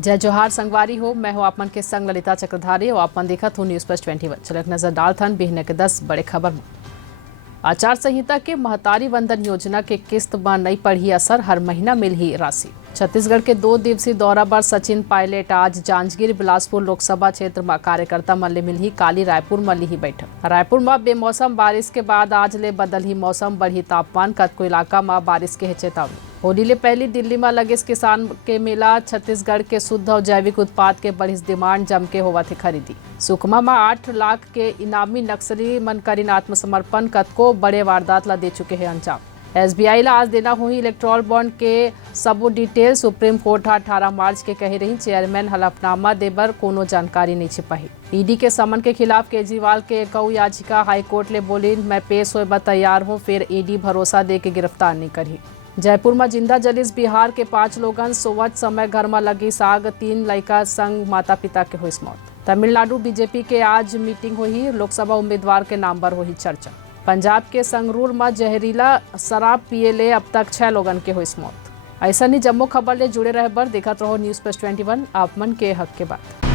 जय जोहार संगवारी हो। मैं हूं आपमन के संग ललिता चक्रधारी और आपमन देखत हो न्यूज़ प्लस 21। चलक नजर डालथन बिहने के 10 बड़े खबर। आचार संहिता के महतारी वंदन योजना के किस्त में नहीं पड़ी असर, हर महीना मिलही राशि। छत्तीसगढ़ के 2 दिवसीय दौरा पर सचिन पायलट आज जांजगीर बिलासपुर लोकसभा क्षेत्र में कार्यकर्ता मन ले मिलही। काली रायपुर में लिही बैठक। रायपुर में बेमौसम बारिश के बाद आज ले बदलही मौसम, बढ़ी तापमान, कतको इलाका में बारिश के चेतावनी। होली ले पहली दिल्ली में लगे किसान के मेला। छत्तीसगढ़ के शुद्ध और जैविक उत्पाद के बड़ी डिमांड जम के होवा थे खरीदी। सुकमा में 8 लाख के इनामी नक्सली मन करीन आत्मसमर्पण, कतको बड़े वारदात ला दे चुके हैं अंजाम। SBI ला आज देना हुई इलेक्ट्रॉल बॉन्ड के सबो डिटेल। सुप्रीम कोर्ट 18 मार्च के कही रही चेयरमैन हलफनामा देबर कोनो जानकारी नहीं छिपाही। ED के समन के खिलाफ केजरीवाल के एक याचिका हाईकोर्ट ले बोली, मैं पेश होए तैयार हूँ, फिर ED भरोसा दे के गिरफ्तार नहीं करी। जयपुर में जिंदा जलिस बिहार के 5 लोगन। सोवत समय घर में लगी साग, 3 लड़का संग माता पिता के हुई मौत। तमिलनाडु बीजेपी के आज मीटिंग हुई, लोकसभा उम्मीदवार के नाम पर हुई चर्चा। पंजाब के संगरूर में जहरीला शराब पिए ले अब तक 6 लोगन के हुई मौत। ऐसा नहीं जम्मू खबर ले जुड़े रहे बर देखत रहो न्यूज़ प्लस 21, आप मन के हक के बात।